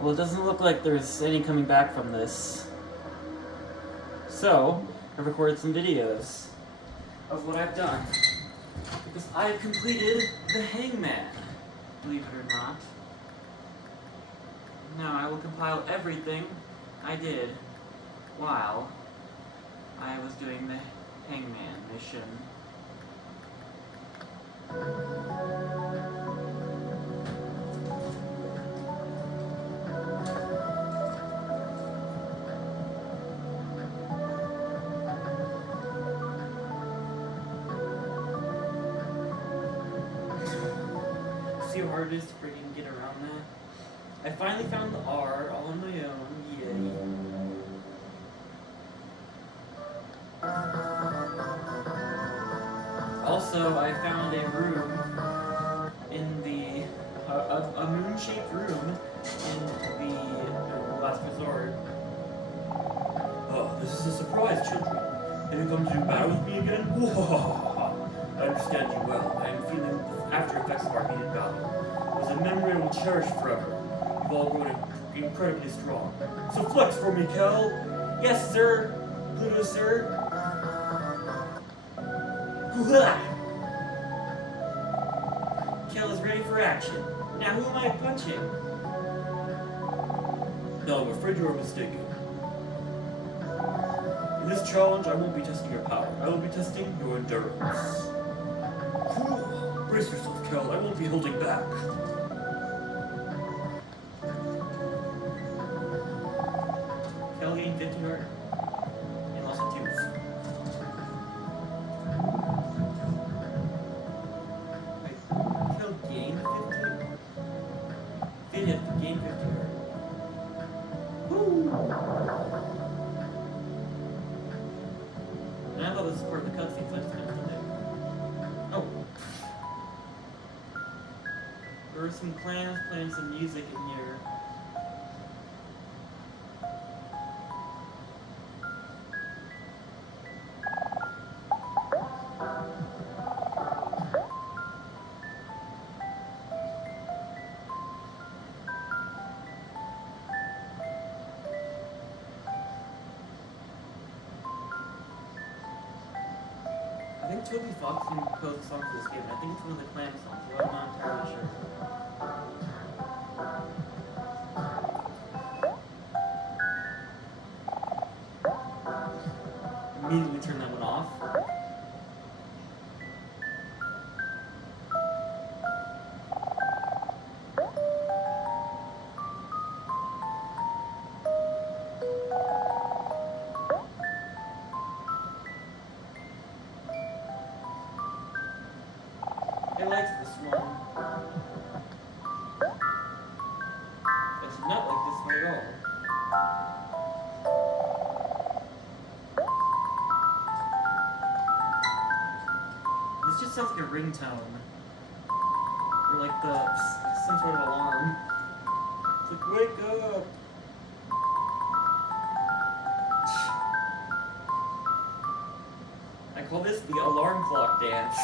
Well, it doesn't look like there's any coming back from this. So, I've recorded some videos of what I've done. Because I've completed the Hangman, believe it or not. Now I will compile everything I did while I was doing the Hangman mission. See how hard it is to freaking get around that? I finally found the R all on my own, yay. Also, I found a room in the, a moon-shaped room in the last resort. Oh, this is a surprise, children. Have you come to do battle with me again? I understand you well. I am feeling the after effects of our heated battle. It was a memory I will cherish forever. You've all grown incredibly strong. So flex for me, Kel. Yes, sir. Pluto, sir. Kel is ready for action. Now who am I punching? No, I'm afraid you are mistaken. In this challenge, I won't be testing your power. I will be testing your endurance. Brace yourself, Kel. I won't be holding back. Kel gained 50 heart and lost a tooth. Wait, Kel gained 50? Gained 50 heart. Woo! And I thought this was part of the cutscene, so I just meant to do. Oh. There were some clans playing some music in here. I think Toby Fox composed a song for this game, and I think it's one of the clan songs, but I'm not entirely sure. Immediately turn that one off. I liked this one. I did not like this one at all. This just sounds like a ringtone. Or like some sort of alarm. It's like, wake up! I call this the alarm clock dance.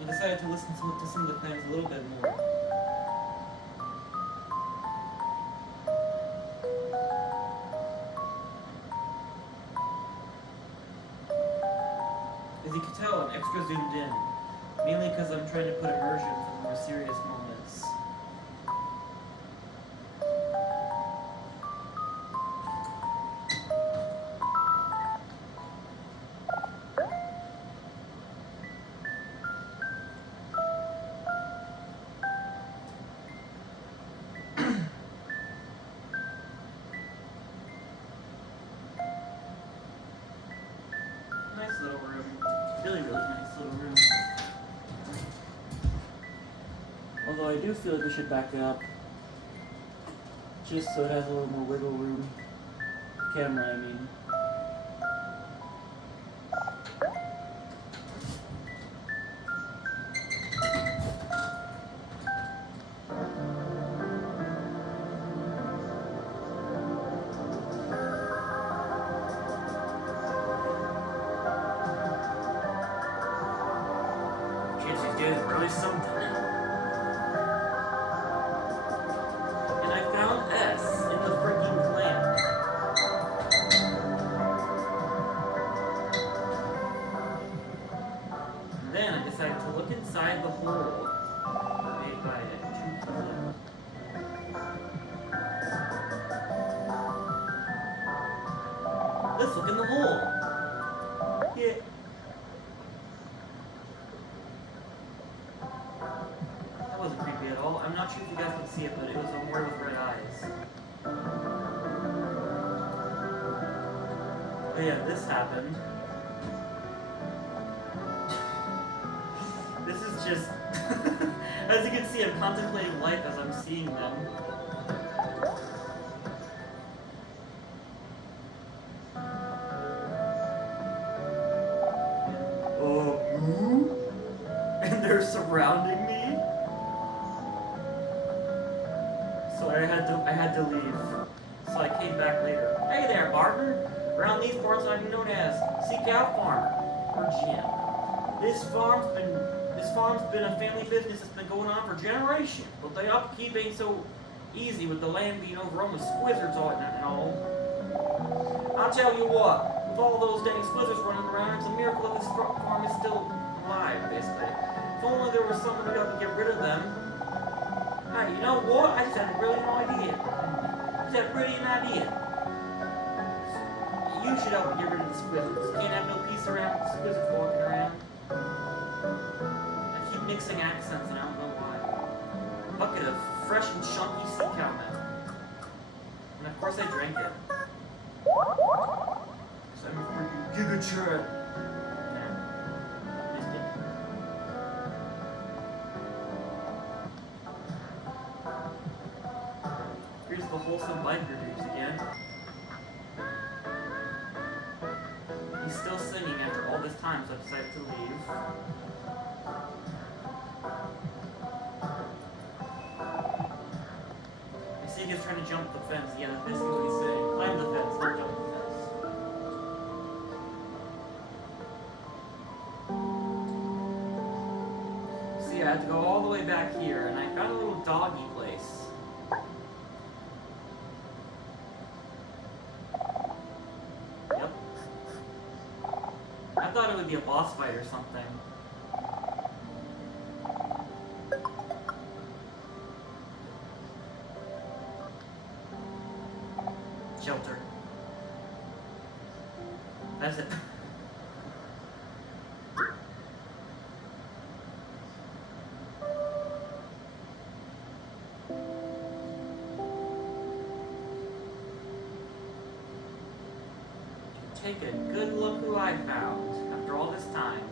I decided to listen to some of the clans a little bit more. As you can tell, I'm extra zoomed in, mainly because I'm trying to put immersion for the more serious moments. Nice little room. Really, really nice little room. Although I do feel like we should back it up. Just so it has a little more wiggle room. Camera, I mean. getting really something. And I found S in the freaking clan. And then I decided to look inside the hole made by two people. Let's look in the hole. Yeah. That wasn't creepy at all. I'm not sure if you guys can see it, but it was Omori with red eyes. Oh yeah, this happened. This is just... As you can see, I'm contemplating life as I'm seeing them. And they're surrounding me. So I had to leave. So I came back later. Hey there, partner. Around these parts I'm known as Sea Cow Farmer, or Jim. This farm's been a family business that's been going on for generations, but the upkeep ain't so easy with the land being overrun with squizzards all and all. I'll tell you what, with all those dang squizzards running around, it's a miracle that this farm is still alive, basically. If only there was someone who could get rid of them. Hey, you know what? I just had a brilliant idea. You should help me get rid of the squizzards. Can't have no peace around with the squizzards walking around. I keep mixing accents and I don't know why. Bucket of fresh and chunky sea cow milk. And of course I drank it. So I'm a freaking giga-chad. Yeah. Missed it. Here's the wholesome biker news again. He's still singing after all this time, so I decided to leave. I see he's trying to jump the fence. Yeah, that's basically what he's saying. Climb the fence, not jump the fence. See, I had to go all the way back here, and I found a little doggy place. Yep. I thought it would be a boss fight or something. Shelter. That's it. Take a good look who I found after all this time.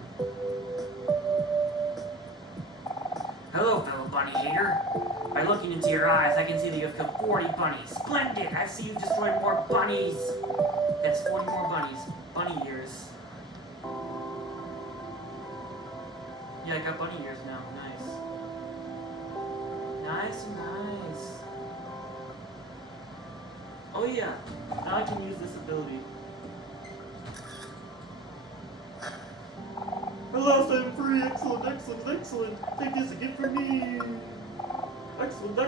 Hello, fellow bunny hater. By looking into your eyes, I can see that you have killed 40 bunnies. Splendid! I see you've destroyed more bunnies. That's 40 more bunnies. Bunny ears. Yeah, I got bunny ears now. Nice. Nice. Oh yeah, now I can use this ability. At last I'm free! Excellent! Take this, a gift from me! Excellent!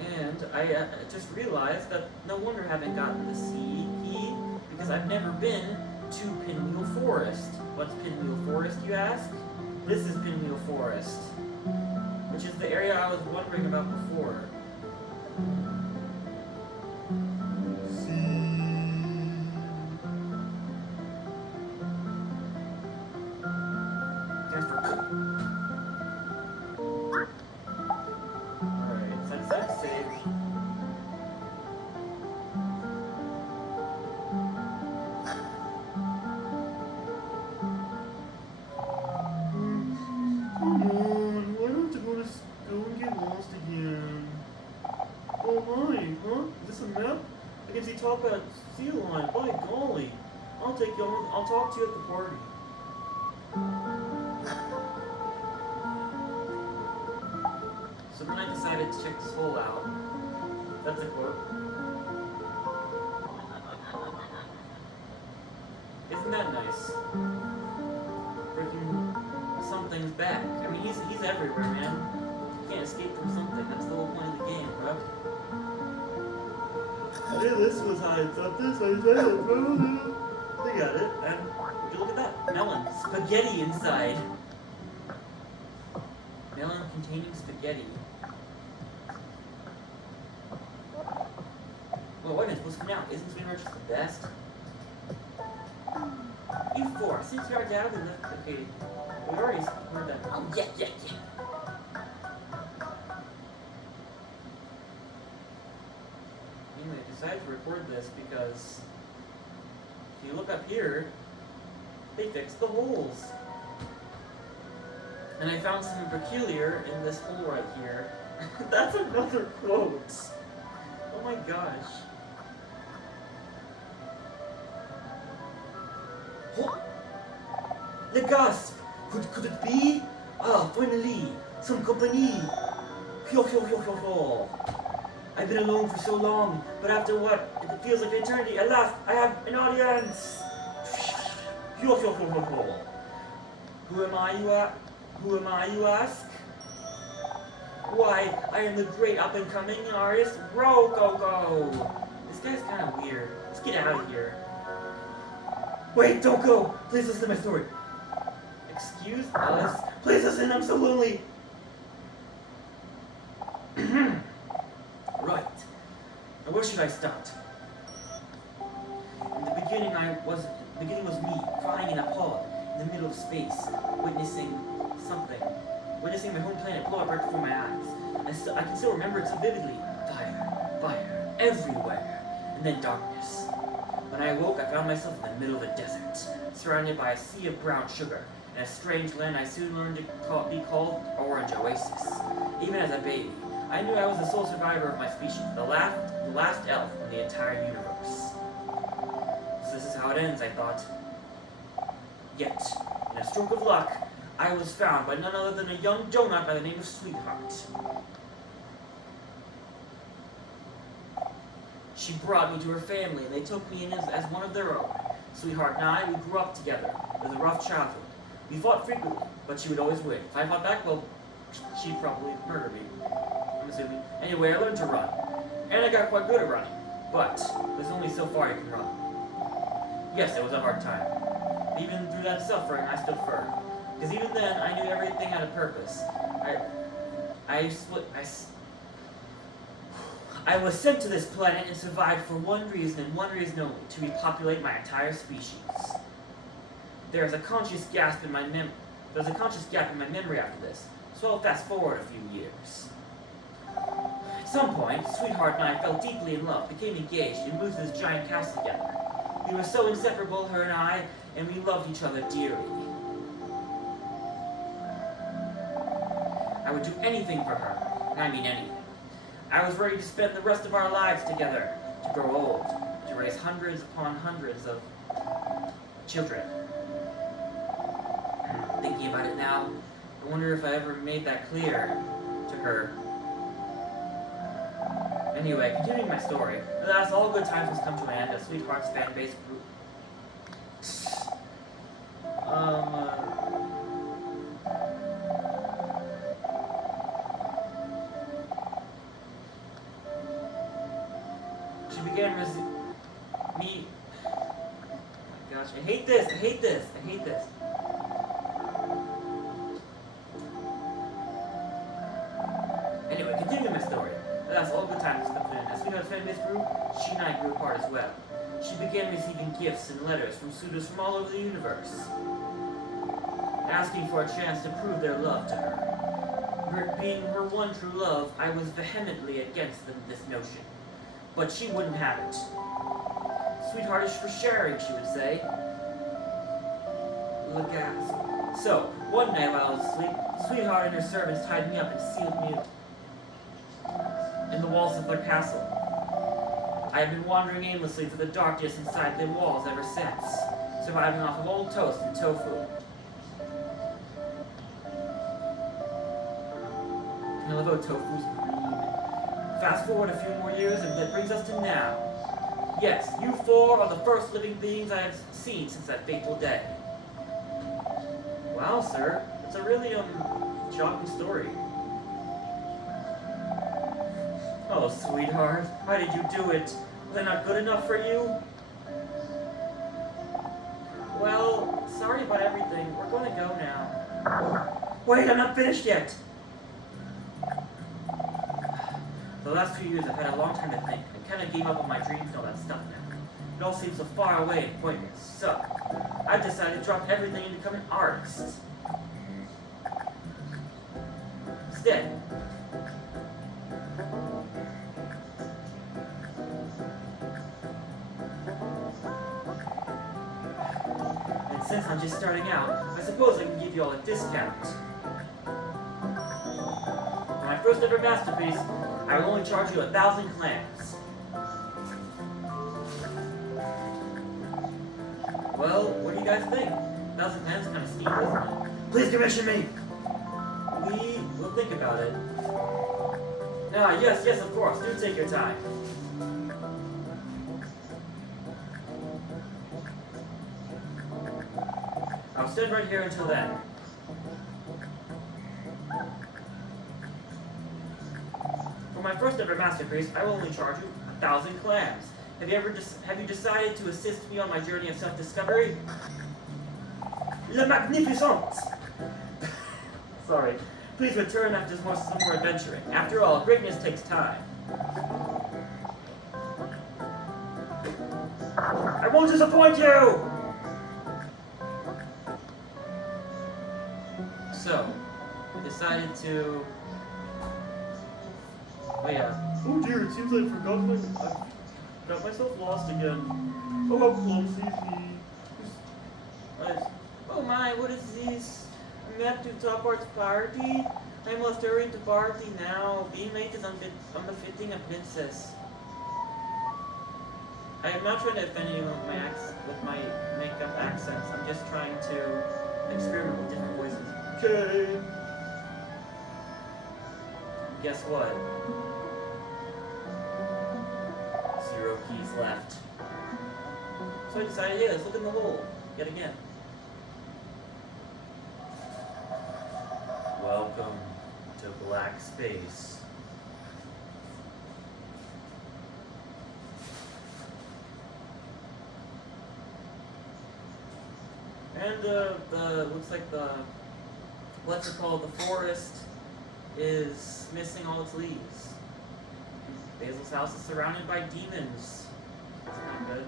And I just realized that no wonder I haven't gotten the C key, because I've never been to Pinwheel Forest. What's Pinwheel Forest, you ask? This is Pinwheel Forest, which is the area I was wondering about before. Alright, so I decided to save. Come on, why don't you go to school and get lost again? Oh my, huh? Is this a map? I can see top hat sea line. By golly. I'll take you on. I'll talk to you at the party. So when I decided to check this hole out. That's a quote. Isn't that nice? Freaking something's back. I mean, he's everywhere, man. You can't escape from something. That's the whole point of the game, bro. I knew this was how I thought this. I said it, bro. They got it. And would you look at that? Melon. Spaghetti inside. Melon containing spaghetti. Well, what is supposed to now? Isn't Sweetheart just the best? You four, since you're down in the... Okay, we already heard that. Oh, yeah. Anyway, I decided to record this because if you look up here, they fixed the holes. And I found something peculiar in this hole right here. That's another quote. Oh my gosh. Le gasp! Could it be? Ah, finally! Some company! Ho. I've been alone for so long, but after what? It feels like eternity. At last, I have an audience! Ho. Who am I, you ask? Why, I am the great up-and-coming artist, Rococo! This guy's kind of weird. Let's get out of here. Wait, don't go! Please listen to my story. Excuse us? Please listen, I'm so lonely. Right. Now where should I start? In the beginning was me, crying in a pod, in the middle of space, witnessing something. Witnessing my home planet blow up right before my eyes. I can still remember it so vividly. Fire, everywhere. And then darkness. When I awoke, I found myself in the middle of a desert, surrounded by a sea of brown sugar, in a strange land I soon learned to be called Orange Oasis. Even as a baby, I knew I was the sole survivor of my species, the last elf in the entire universe. So this is how it ends, I thought. Yet, in a stroke of luck, I was found by none other than a young donut by the name of Sweetheart. She brought me to her family, and they took me in as one of their own. Sweetheart and I, we grew up together, with a rough childhood. We fought frequently, but she would always win. If I fought back, well, she'd probably murder me, I'm assuming. Anyway, I learned to run, and I got quite good at running, but there's only so far you can run. Yes, it was a hard time. Even through that suffering, I stood firm. Because even then, I knew everything had a purpose. I was sent to this planet and survived for one reason and one reason only, to repopulate my entire species. There's a conscious gap in my memory after this, so I'll fast forward a few years. At some point, Sweetheart and I fell deeply in love, became engaged, and moved to this giant castle together. We were so inseparable, her and I, and we loved each other dearly. I would do anything for her, and I mean anything. I was ready to spend the rest of our lives together, to grow old, to raise hundreds upon hundreds of children. Thinking about it now, I wonder if I ever made that clear to her. Anyway, continuing my story, alas, all good times must come to an end. A Sweetheart's fan base grew. She began me. Oh my gosh, I hate this. Anyway, continuing my story. Alas, all good times come to an end. As Sweetheart's fan base grew, she and I grew apart as well. She began receiving gifts and letters from suitors from all over the universe, asking for a chance to prove their love to her. Being her one true love, I was vehemently against this notion. But she wouldn't have it. Sweetheart is for sharing, she would say. Look at. So, one night while I was asleep, Sweetheart and her servants tied me up and sealed me in the walls of their castle. I have been wandering aimlessly through the darkness inside the walls ever since, surviving off of old toast and tofu. I love how tofu's green. Fast forward a few more years, and that brings us to now. Yes, you four are the first living beings I have seen since that fateful day. Wow, sir. It's a really, shocking story. Oh, sweetheart. Why did you do it? Was I not good enough for you? Well, sorry about everything. We're going to go now. Wait, I'm not finished yet! The last few years I've had a long time to think. I kind of gave up on my dreams and all that stuff now. It all seems so far away and pointless. So, I decided to drop everything and become an artist. Instead, and since I'm just starting out, I suppose I can give you all a discount. For my first ever masterpiece, I will only charge you 1,000 clams. Well, what do you guys think? 1,000 clams is kind of steep, isn't it? Please commission me! We will think about it. Ah, yes, of course. Do take your time. I'll stand right here until then. For my first ever masterpiece, I will only charge you 1,000 clams. Have you decided to assist me on my journey of self-discovery? Le Magnificent! Sorry. Please return after some more adventuring. After all, greatness takes time. I won't disappoint you! So, I decided to... Oh yeah. Oh dear, it seems I got myself lost again. Oh, how clumsy me. Oh my, what is this? I'm at to top art's party? I must hurry to party now. Being late is unbefitting a princess. I am not trying to offend anyone with my makeup accents. I'm just trying to experiment with different voices. Okay. Guess what? 0 keys left. So I decided, yeah, let's look in the hole. Yet again. Welcome to black space. And looks like what's it called, the forest is missing all its leaves. Basil's house is surrounded by demons. That's not good.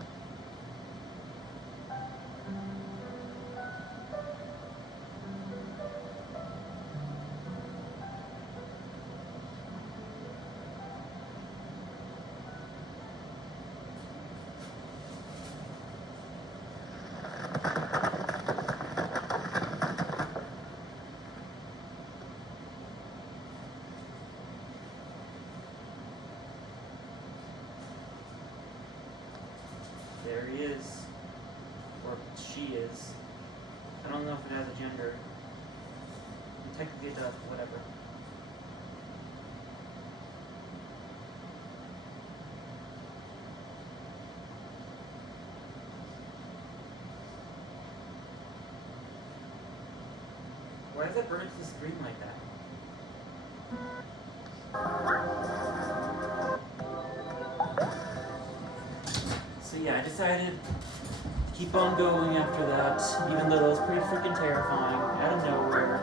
There he is. Or she is. I don't know if it has a gender. Technically it does, but whatever. Why does that burn into the screen like that? So yeah, I decided to keep on going after that, even though that was pretty freaking terrifying, out of nowhere.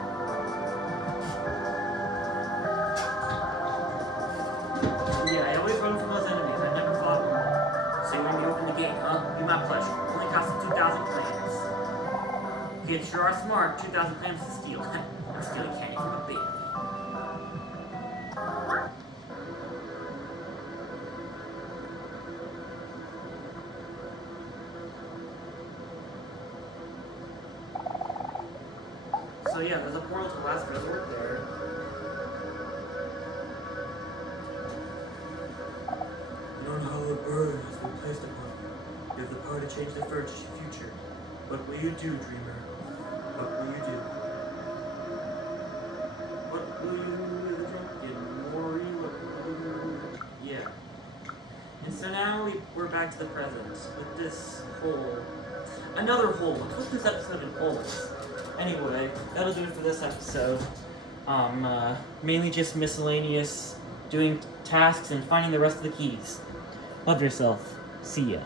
Yeah, I always run from those enemies, I never fought them. So when you open the gate, huh? Be my pleasure. Only costs 2,000 clams. Kids sure are smart, 2,000 clams to steal. I'm stealing candy from a baby. So yeah, there's a portal to the last resort there. An unhallowed burden has been placed upon you. You have the power to change the future. What will you do, dreamer? What will you do? What will you do, drunken back to the present with this hole. Another hole. Let's put this episode in holes. Anyway, that'll do it for this episode. Mainly just miscellaneous, doing tasks and finding the rest of the keys. Love yourself. See ya.